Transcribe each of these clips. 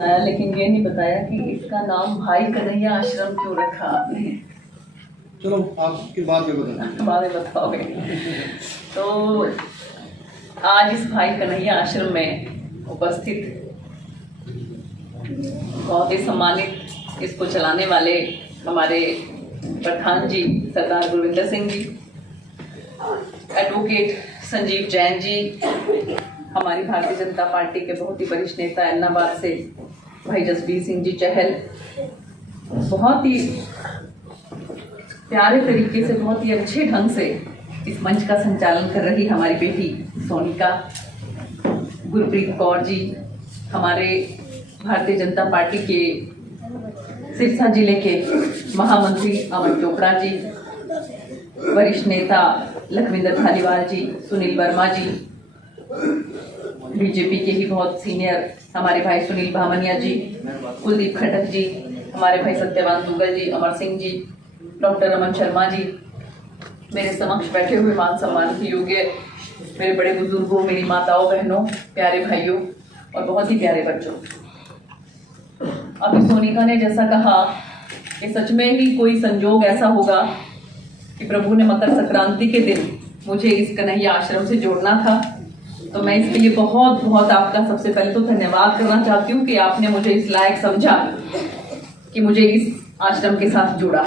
लेकिन ये नहीं बताया कि इसका नाम भाई कन्हैया आश्रम क्यों रखा आपने। चलो आपके बाद में बताओगे। तो आज इस भाई कन्हैया आश्रम में उपस्थित बहुत ही सम्मानित इसको चलाने वाले हमारे प्रधान जी सरदार गुरविंदर सिंह जी, एडवोकेट संजीव जैन जी, हमारी भारतीय जनता पार्टी के बहुत ही वरिष्ठ नेता एन्नाबाद से भाई जसबीर सिंह जी चहल, बहुत ही प्यारे तरीके से, बहुत ही अच्छे ढंग से इस मंच का संचालन कर रही हमारी बेटी सोनिका, गुरप्रीत कौर जी, हमारे भारतीय जनता पार्टी के सिरसा जिले के महामंत्री अमन चोपड़ा जी, वरिष्ठ नेता लखविंदर धालीवाल जी, सुनील वर्मा जी, बीजेपी के ही बहुत सीनियर हमारे भाई सुनील भामनिया जी, कुलदीप खटक जी, हमारे भाई सत्यवान दुग्गल जी, अमर सिंह जी, डॉक्टर रमन शर्मा जी, मेरे समक्ष बैठे हुए मान सम्मान के योग्य मेरे बड़े बुजुर्गों, मेरी माताओं, बहनों, प्यारे भाइयों और बहुत ही प्यारे बच्चों। अभी सोनिका ने जैसा कहा कि सच में ही कोई संजोग ऐसा होगा कि प्रभु ने मकर संक्रांति के दिन मुझे इस कन्हैया आश्रम से जोड़ना था, तो मैं इसके लिए बहुत बहुत आपका सबसे पहले तो धन्यवाद करना चाहती हूँ कि आपने मुझे इस लायक समझा कि मुझे इस आश्रम के साथ जोड़ा।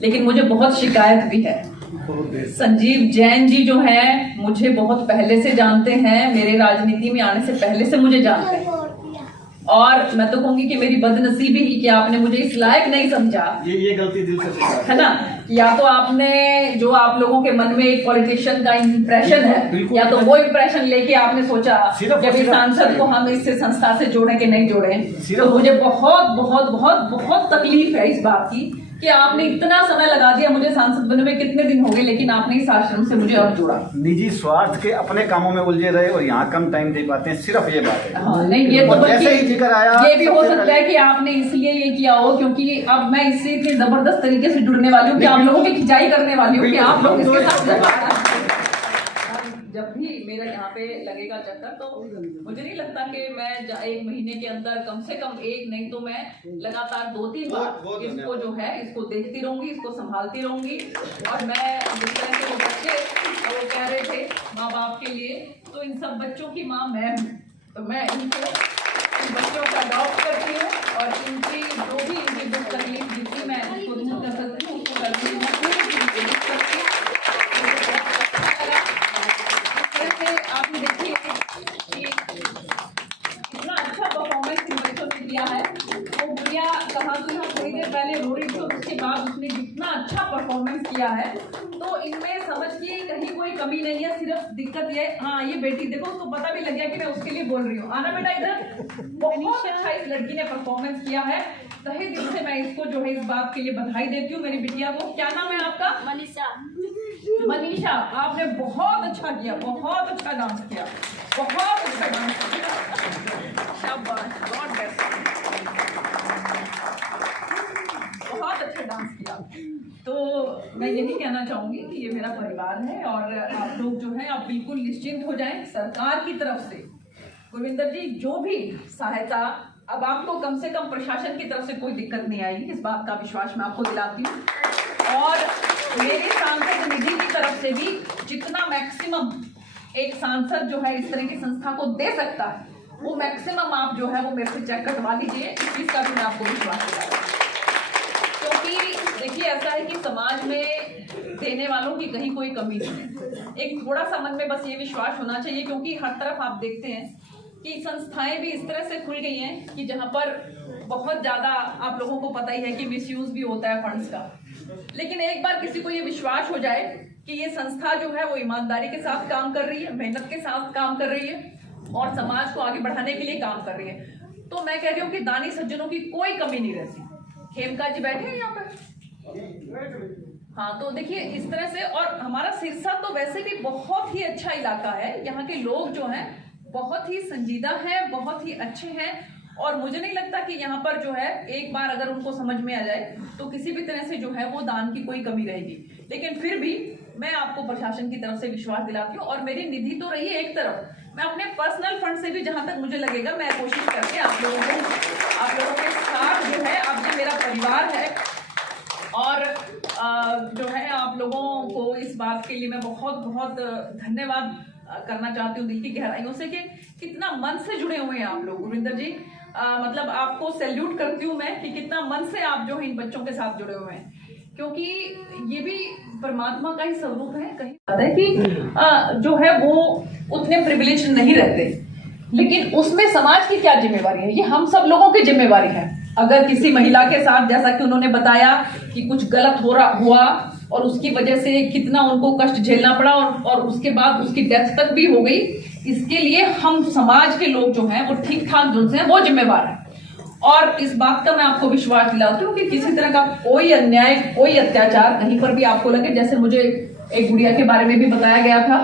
लेकिन मुझे बहुत शिकायत भी है। संजीव जैन जी जो हैं मुझे बहुत पहले से जानते हैं, मेरे राजनीति में आने से पहले से मुझे जानते हैं, और मैं तो कहूंगी कि मेरी बदनसीबी ही कि आपने मुझे इस लायक नहीं समझा। ये गलती दिल से है ना, या तो आपने जो आप लोगों के मन में एक पॉलिटिशियन का इंप्रेशन है, या तो वो इंप्रेशन लेके आपने सोचा कि अभी सांसद को हम इससे संस्था से जोड़े कि नहीं जोड़े। तो मुझे बहुत बहुत बहुत बहुत तकलीफ है इस बात की कि आपने इतना समय लगा दिया, मुझे सांसद बने में कितने दिन हो गए, लेकिन आपने इस आश्रम से मुझे अब जोड़ा। निजी स्वार्थ के अपने कामों में उलझे रहे और यहाँ कम टाइम दे पाते हैं, सिर्फ ये बात है। हाँ, नहीं ये तो जैसे ही जिक्र आया, ये भी हो सकता है कि आपने इसलिए ये किया हो क्योंकि अब मैं इससे इतनी जबरदस्त तरीके से जुड़ने वाली हूँ कि आप लोगों की खिंचाई करने वाली हूँ कि आप लोग इसके साथ जब भी मेरा यहाँ पे लगेगा चक्कर, तो मुझे नहीं लगता कि मैं एक महीने के अंदर कम से कम एक नहीं तो मैं लगातार 2-3 बार इसको जो है इसको देखती रहूंगी, इसको संभालती रहूंगी। और मैं जिस तरह से वो बच्चे वो कह रहे थे माँ बाप के लिए, तो इन सब बच्चों की माँ मैं हूँ, तो मैं इनको इन बच्चों का अडॉप्ट करती हूँ और इनकी जो भी इनकी दुख तकलीफ जितनी मैं इसको दूर कर सकती हूँ उसको करती हूँ। आपने देखिए कि इतना अच्छा परफॉर्मेंस इन बच्चों ने दिया है। वो गुड़िया कहा तो यहाँ थोड़ी देर पहले रो रही थी, तो उसके बाद उसने जितना अच्छा परफॉर्मेंस किया है, तो इनमें समझिए कहीं कोई कमी नहीं है। सिर्फ दिक्कत ये, हाँ ये बेटी देखो, उसको पता भी लग गया कि मैं उसके लिए बोल रही हूँ। आना बेटा इधर, बहुत अच्छा इस लड़की ने परफॉर्मेंस किया है। तहे दिल से मैं इसको जो है इस बात के लिए बधाई देती हूँ मेरी बिटिया को। क्या नाम है आपका? मनीषा, आपने बहुत अच्छा किया, बहुत अच्छा डांस किया, बहुत अच्छा डांस किया, शाबाश, गॉड ब्लेस, बहुत अच्छा डांस किया। तो मैं यही कहना चाहूंगी कि ये मेरा परिवार है और आप लोग जो है आप बिल्कुल निश्चिंत हो जाएं। सरकार की तरफ से गुरविंदर जी जो भी सहायता, अब आपको कम से कम प्रशासन की तरफ से कोई दिक्कत नहीं आएगी, इस बात का विश्वास मैं आपको दिलाती हूँ। और मेरी सांसद निधि की तरफ से भी जितना मैक्सिमम एक सांसद जो है इस तरह की संस्था को दे सकता है, वो मैक्सिमम आप जो है वो मेरे से चेक कटवा लीजिए। इस चीज का भी मैं आपको विश्वास दिला रही हूँ, क्योंकि देखिए ऐसा है कि समाज में देने वालों की कहीं कोई कमी नहीं है। एक थोड़ा सा मन में बस ये विश्वास होना चाहिए, क्योंकि हर तरफ आप देखते हैं कि संस्थाएं भी इस तरह से खुल गई हैं कि जहां पर बहुत ज्यादा आप लोगों को पता ही है कि मिसयूज भी होता है फंड्स का। लेकिन एक बार किसी को ये विश्वास हो जाए कि ये संस्था जो है वो ईमानदारी के साथ काम कर रही है, मेहनत के साथ काम कर रही है और समाज को आगे बढ़ाने के लिए काम कर रही है, तो मैं कह रही हूँ कि दानी सज्जनों की कोई कमी नहीं रहती। खेमका जी बैठे हैं यहाँ पर, हाँ, तो देखिए इस तरह से। और हमारा सिरसा तो वैसे भी बहुत ही अच्छा इलाका है, यहाँ के लोग जो हैं बहुत ही संजीदा हैं, बहुत ही अच्छे हैं, और मुझे नहीं लगता कि यहाँ पर जो है एक बार अगर उनको समझ में आ जाए तो किसी भी तरह से जो है वो दान की कोई कमी रहेगी। लेकिन फिर भी मैं आपको प्रशासन की तरफ से विश्वास दिलाती हूँ। और मेरी निधि तो रही है एक तरफ, मैं अपने पर्सनल फंड से भी जहां तक मुझे लगेगा मैं कोशिश करके आप लोगों के साथ जो है, अब ये मेरा परिवार है और जो है आप लोगों को इस बात के लिए मैं बहुत बहुत धन्यवाद करना चाहती हूँ दिल की गहराइयों से कि कितना मन से जुड़े हुए हैं आप लोग। गुरविंदर जी, मतलब आपको सैल्यूट करती हूँ मैं कि कितना मन से आप जो है इन बच्चों के साथ जुड़े हुए हैं, क्योंकि ये भी परमात्मा का ही स्वरूप है। कहीं बात है कि जो है वो उतने प्रिविलेज नहीं रहते, लेकिन उसमें समाज की क्या जिम्मेवारी है, ये हम सब लोगों की जिम्मेवारी है। अगर किसी महिला के साथ, जैसा कि उन्होंने बताया कि कुछ गलत हुआ और उसकी वजह से कितना उनको कष्ट झेलना पड़ा और उसके बाद उसकी डेथ तक भी हो गई, इसके लिए हम समाज के लोग जो हैं वो ठीक ठाक जो हैं वो जिम्मेवार हैं। और इस बात का मैं आपको विश्वास दिलाती हूँ कि किसी तरह का कोई अन्याय, कोई अत्याचार कहीं पर भी आपको लगे, जैसे मुझे एक गुड़िया के बारे में भी बताया गया था,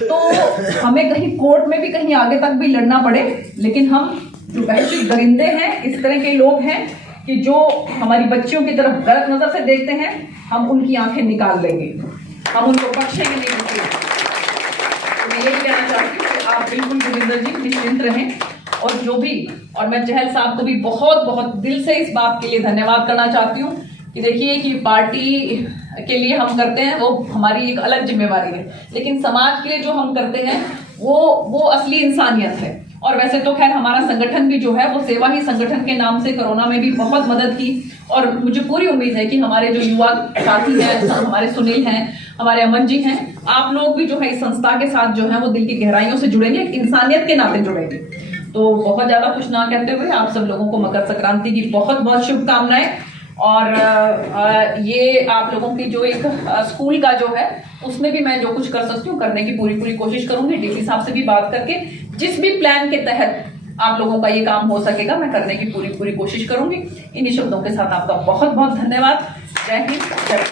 तो हमें कहीं कोर्ट में भी कहीं आगे तक भी लड़ना पड़े, लेकिन हम जो वैश्विक दरिंदे हैं, इस तरह के लोग हैं कि जो हमारी बच्चियों की तरफ गलत नजर से देखते हैं, हम उनकी आंखें निकाल लेंगे, हम उनको बख्शेंगे नहीं। तो मैं यही कहना चाहती हूँ कि आप बिल्कुल गुरविंदर जी निश्चिंत रहें। और मैं चहल साहब को भी बहुत बहुत दिल से इस बात के लिए धन्यवाद करना चाहती हूँ कि देखिए कि पार्टी के लिए हम करते हैं वो हमारी एक अलग जिम्मेवारी है, लेकिन समाज के लिए जो हम करते हैं वो असली इंसानियत है। और वैसे तो खैर हमारा संगठन भी जो है वो सेवा ही संगठन के नाम से कोरोना में भी बहुत मदद की, और मुझे पूरी उम्मीद है कि हमारे जो युवा साथी हैं, हमारे सुनील हैं, हमारे अमन जी हैं, आप लोग भी जो है इस संस्था के साथ जो है वो दिल की गहराइयों से जुड़ेंगे, इंसानियत के नाते जुड़ेंगे। तो बहुत ज्यादा कुछ ना कहते हुए आप सब लोगों को मकर संक्रांति की बहुत बहुत शुभकामनाएं। और ये आप लोगों की जो एक स्कूल का जो है उसमें भी मैं जो कुछ कर सकती हूँ करने की पूरी कोशिश करूंगी। डीसी साहब से भी बात करके जिस भी प्लान के तहत आप लोगों का ये काम हो सकेगा मैं करने की पूरी कोशिश करूंगी। इन्हीं शब्दों के साथ आपका बहुत बहुत धन्यवाद। जय हिंद, जय